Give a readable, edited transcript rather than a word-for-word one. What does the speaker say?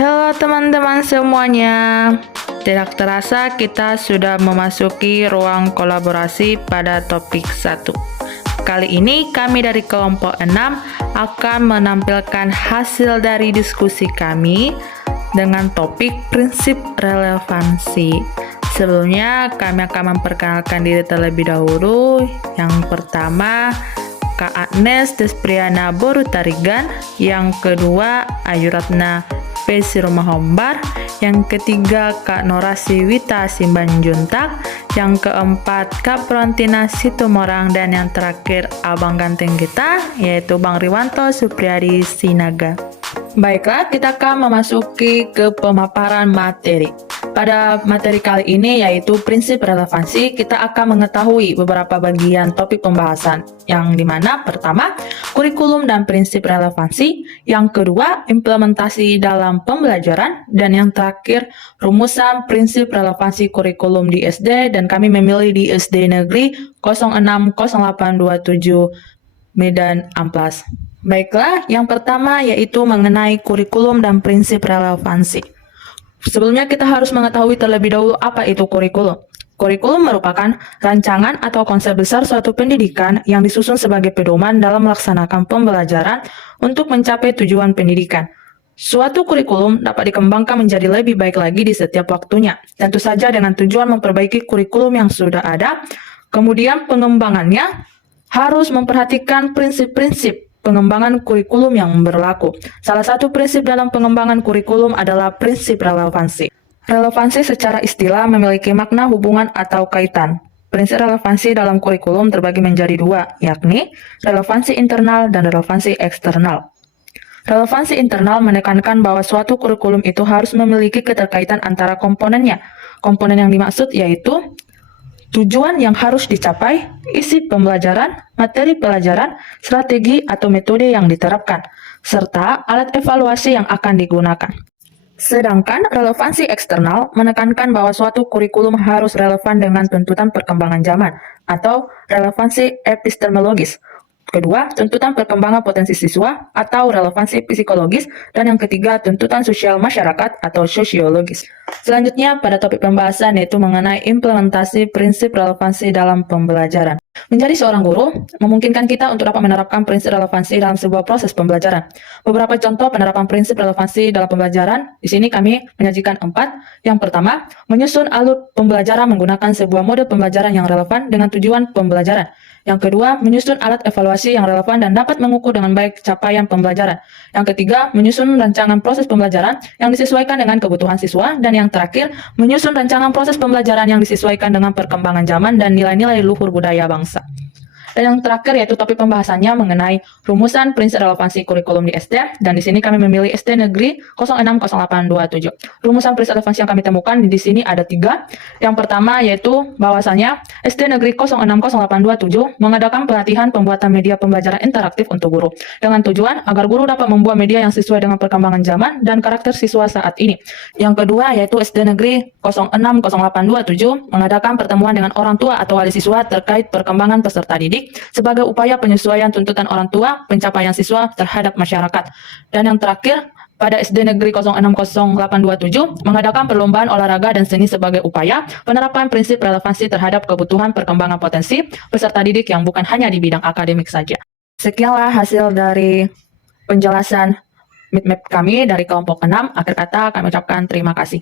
Halo teman-teman semuanya. Tidak terasa kita sudah memasuki ruang kolaborasi pada topik 1. Kali ini kami dari kelompok 6 akan menampilkan hasil dari diskusi kami dengan topik prinsip relevansi. Sebelumnya kami akan memperkenalkan diri terlebih dahulu. Yang pertama, Kak Agnes Despriana Borutarigan. Yang kedua, Ayu Ratna Pesi Rumah Hombar. Yang ketiga, Kak Norasi Wita Simbanjuntak. Yang keempat, Kak Prontina Situmorang. Dan yang terakhir, abang ganteng kita, yaitu Bang Riwanto Supriyadi Sinaga. Baiklah, kita akan memasuki ke pemaparan materi. Pada materi kali ini yaitu prinsip relevansi, kita akan mengetahui beberapa bagian topik pembahasan, yang dimana pertama, kurikulum dan prinsip relevansi, yang kedua, implementasi dalam pembelajaran, dan yang terakhir, rumusan prinsip relevansi kurikulum di SD, dan kami memilih di SD Negeri 060827 Medan Amplas. Baiklah, yang pertama yaitu mengenai kurikulum dan prinsip relevansi. Sebelumnya kita harus mengetahui terlebih dahulu apa itu kurikulum. Kurikulum merupakan rancangan atau konsep besar suatu pendidikan yang disusun sebagai pedoman dalam melaksanakan pembelajaran untuk mencapai tujuan pendidikan. Suatu kurikulum dapat dikembangkan menjadi lebih baik lagi di setiap waktunya, tentu saja dengan tujuan memperbaiki kurikulum yang sudah ada. Kemudian pengembangannya harus memperhatikan prinsip-prinsip pengembangan kurikulum yang berlaku. Salah satu prinsip dalam pengembangan kurikulum adalah prinsip relevansi. Relevansi secara istilah memiliki makna hubungan atau kaitan. Prinsip relevansi dalam kurikulum terbagi menjadi dua, yakni relevansi internal dan relevansi eksternal. Relevansi internal menekankan bahwa suatu kurikulum itu harus memiliki keterkaitan antara komponennya. Komponen yang dimaksud yaitu tujuan yang harus dicapai, isi pembelajaran, materi pelajaran, strategi atau metode yang diterapkan, serta alat evaluasi yang akan digunakan. Sedangkan relevansi eksternal menekankan bahwa suatu kurikulum harus relevan dengan tuntutan perkembangan zaman atau relevansi epistemologis. Kedua, tuntutan perkembangan potensi siswa atau relevansi psikologis. Dan yang ketiga, tuntutan sosial masyarakat atau sosiologis. Selanjutnya, pada topik pembahasan yaitu mengenai implementasi prinsip relevansi dalam pembelajaran. Menjadi seorang guru memungkinkan kita untuk dapat menerapkan prinsip relevansi dalam sebuah proses pembelajaran. Beberapa contoh penerapan prinsip relevansi dalam pembelajaran, di sini kami menyajikan 4. Yang pertama, menyusun alur pembelajaran menggunakan sebuah mode pembelajaran yang relevan dengan tujuan pembelajaran. Yang kedua, menyusun alat evaluasi yang relevan dan dapat mengukur dengan baik capaian pembelajaran. Yang ketiga, menyusun rancangan proses pembelajaran yang disesuaikan dengan kebutuhan siswa. Dan yang terakhir, menyusun rancangan proses pembelajaran yang disesuaikan dengan perkembangan zaman dan nilai-nilai luhur budaya bangsa. Dan yang terakhir yaitu topik pembahasannya mengenai rumusan prinsip relevansi kurikulum di SD, dan di sini kami memilih SD Negeri 060827. Rumusan prinsip relevansi yang kami temukan di sini ada 3. Yang pertama yaitu bahwasannya SD Negeri 060827 mengadakan pelatihan pembuatan media pembelajaran interaktif untuk guru dengan tujuan agar guru dapat membuat media yang sesuai dengan perkembangan zaman dan karakter siswa saat ini. Yang kedua yaitu SD Negeri 060827 mengadakan pertemuan dengan orang tua atau wali siswa terkait perkembangan peserta didik sebagai upaya penyesuaian tuntutan orang tua, pencapaian siswa terhadap masyarakat. Dan yang terakhir, pada SD Negeri 060827 mengadakan perlombaan olahraga dan seni sebagai upaya penerapan prinsip relevansi terhadap kebutuhan perkembangan potensi peserta didik yang bukan hanya di bidang akademik saja. Sekianlah hasil dari penjelasan map kami dari kelompok 6. Akhir kata kami ucapkan terima kasih.